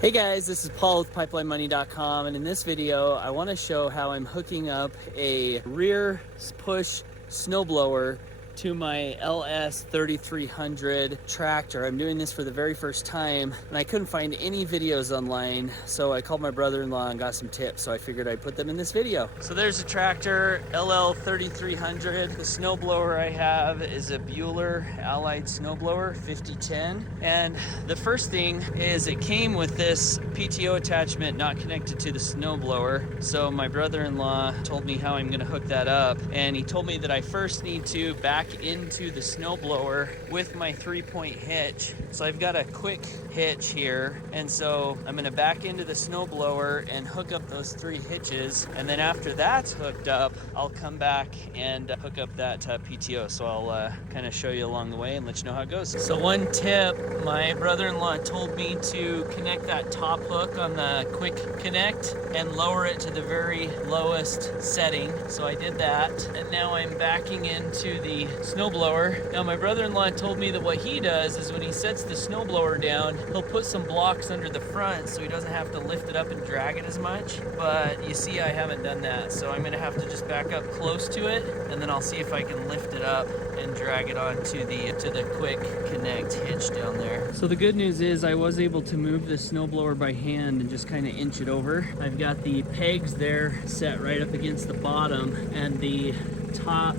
Hey guys, this is Paul with PipelineMoney.com, and in this video I want to show how I'm hooking up a rear push snowblower to my LS 3300 tractor. I'm doing this for the very first time and I couldn't find any videos online, so I called my brother-in-law and got some tips, so I figured I'd put them in this video. So there's a tractor, LL 3300. The snowblower I have is a Buhler Allied snowblower 5010, and the first thing is it came with this PTO attachment not connected to the snowblower. So my brother-in-law told me how I'm going to hook that up, and he told me that I first need to back into the snowblower with my 3-point hitch. So I've got a quick hitch here, and so I'm going to back into the snowblower and hook up those 3 hitches, and then after that's hooked up I'll come back and hook up that PTO. So I'll kind of show you along the way and let you know how it goes. So one tip, my brother-in-law told me to connect that top hook on the quick connect and lower it to the very lowest setting. So I did that, and now I'm backing into the snowblower. Now my brother-in-law told me that what he does is when he sets the snowblower down, he'll put some blocks under the front so he doesn't have to lift it up and drag it as much. But you see, I haven't done that, so I'm gonna have to just back up close to it, and then I'll see if I can lift it up and drag it onto the quick connect hitch down there. So the good news is I was able to move the snowblower by hand and just kind of inch it over. I've got the pegs there set right up against the bottom, and the top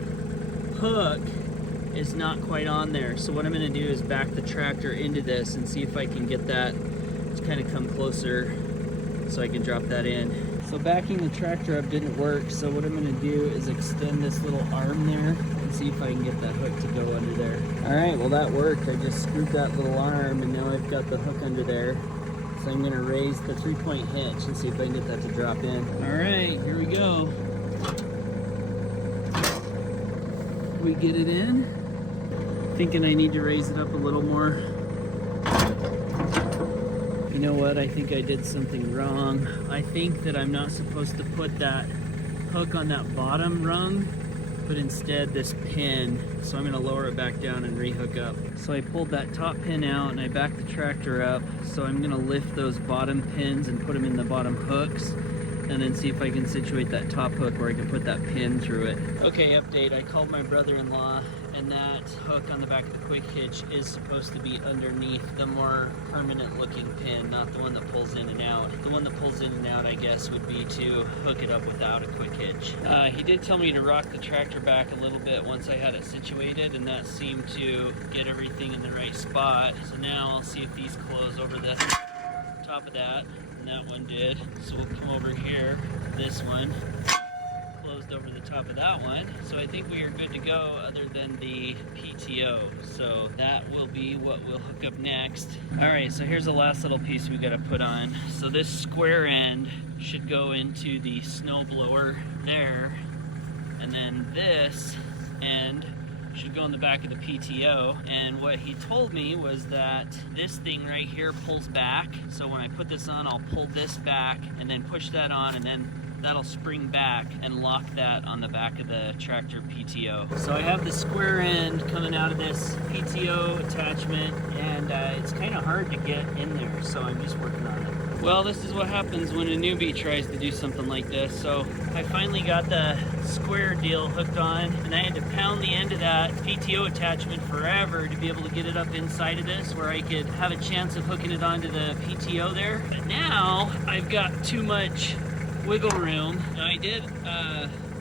hook is not quite on there. So what I'm going to do is back the tractor into this and see if I can get that to kind of come closer so I can drop that in. So backing the tractor up didn't work, so what I'm going to do is extend this little arm there and see if I can get that hook to go under there. Alright, well that worked. I just screwed that little arm and now I've got the hook under there. So I'm going to raise the 3-point hitch and see if I can get that to drop in. Alright, here we go. We get it in. Thinking I need to raise it up a little more. You know what? I think I did something wrong. I think that I'm not supposed to put that hook on that bottom rung, but instead this pin. So I'm going to lower it back down and re-hook up. So I pulled that top pin out and I backed the tractor up. So I'm going to lift those bottom pins and put them in the bottom hooks, and then see if I can situate that top hook where I can put that pin through it. Okay, update. I called my brother-in-law, and that hook on the back of the quick hitch is supposed to be underneath the more permanent looking pin, not the one that pulls in and out. The one that pulls in and out, I guess, would be to hook it up without a quick hitch. He did tell me to rock the tractor back a little bit once I had it situated, and that seemed to get everything in the right spot. So now I'll see if these close over the top of that. And that one did. So we'll come over here. This one closed over the top of that one. So I think we are good to go other than the PTO. So that will be what we'll hook up next. Alright, so here's the last little piece we gotta put on. So this square end should go into the snowblower there. And then this end should go in the back of the PTO, and what he told me was that this thing right here pulls back, so when I put this on I'll pull this back and then push that on, and then that'll spring back and lock that on the back of the tractor PTO. So I have the square end coming out of this PTO attachment, and it's kind of hard to get in there, so I'm just working on it. Well, this is what happens when a newbie tries to do something like this. So I finally got the square deal hooked on, and I had to pound the end of that PTO attachment forever to be able to get it up inside of this where I could have a chance of hooking it onto the PTO there. But now I've got too much wiggle room. Now I did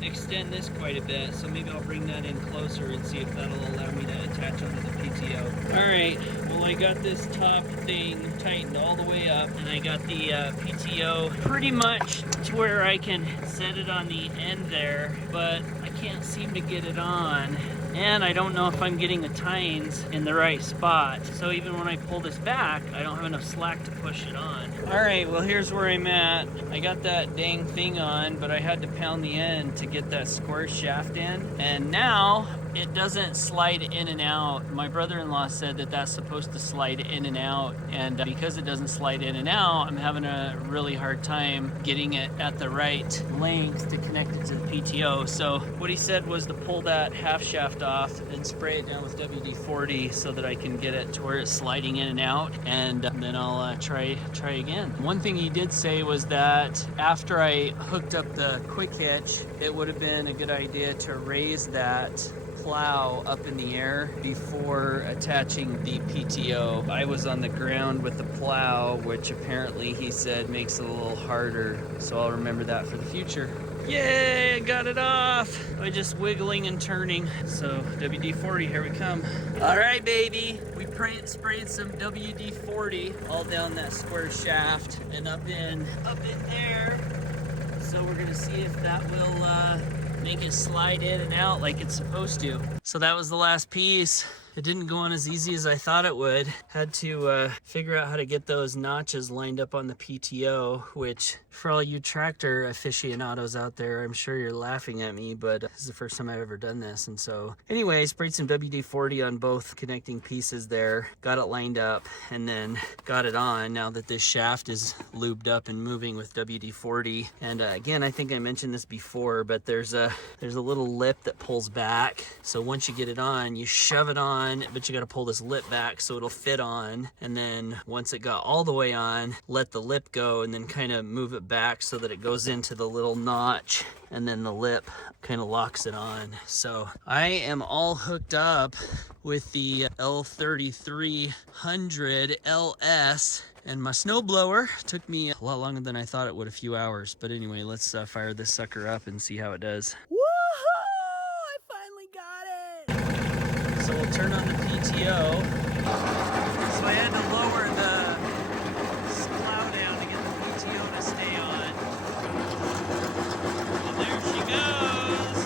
extend this quite a bit, so maybe I'll bring that in closer and see if that'll allow me to attach onto the PTO. Alright, well I got this top thing tightened all the way up, and I got the PTO pretty much to where I can set it on the end there, but I can't seem to get it on. And I don't know if I'm getting the tines in the right spot. So even when I pull this back, I don't have enough slack to push it on. Alright, well here's where I'm at. I got that dang thing on, but I had to pound the end to get that square shaft in. And now it doesn't slide in and out. My brother-in-law said that that's supposed to slide in and out, and because it doesn't slide in and out, I'm having a really hard time getting it at the right length to connect it to the PTO. So what he said was to pull that half shaft off and spray it down with WD-40 so that I can get it to where it's sliding in and out, and then I'll try again. One thing he did say was that after I hooked up the quick hitch, it would have been a good idea to raise that plow up in the air before attaching the PTO. I was on the ground with the plow, which apparently he said makes it a little harder, so I'll remember that for the future. Yay, I got it off by just wiggling and turning. So WD-40, here we come. All right, baby, we sprayed some WD-40 all down that square shaft and up in there. So we're gonna see if that will make it slide in and out like it's supposed to. So that was the last piece. It didn't go on as easy as I thought it would. Had to figure out how to get those notches lined up on the PTO, which for all you tractor aficionados out there, I'm sure you're laughing at me, but this is the first time I've ever done this. And so anyway, sprayed some WD-40 on both connecting pieces there, got it lined up, and then got it on now that this shaft is lubed up and moving with WD-40. And again, I think I mentioned this before, but there's a little lip that pulls back. So once you get it on, you shove it on, but you got to pull this lip back so it'll fit on. And then once it got all the way on, let the lip go and then kind of move it back so that it goes into the little notch, and then the lip kind of locks it on. So I am all hooked up with the L3300 LS, and my snowblower took me a lot longer than I thought it would, a few hours. But anyway, let's fire this sucker up and see how it does. So we'll turn on the PTO. So I had to lower the plow down to get the PTO to stay on. And there she goes.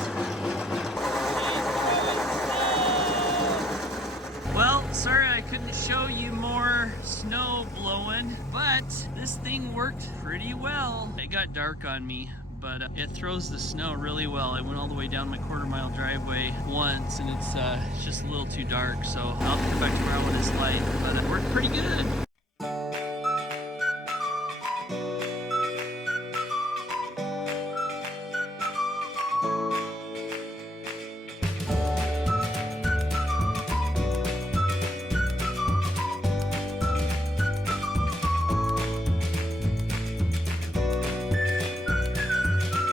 Well, sorry I couldn't show you more snow blowing, but this thing worked pretty well. It got dark on me, but it throws the snow really well. I went all the way down my quarter-mile driveway once, and it's just a little too dark, so I'll have to come back tomorrow when it's light, but it worked pretty good.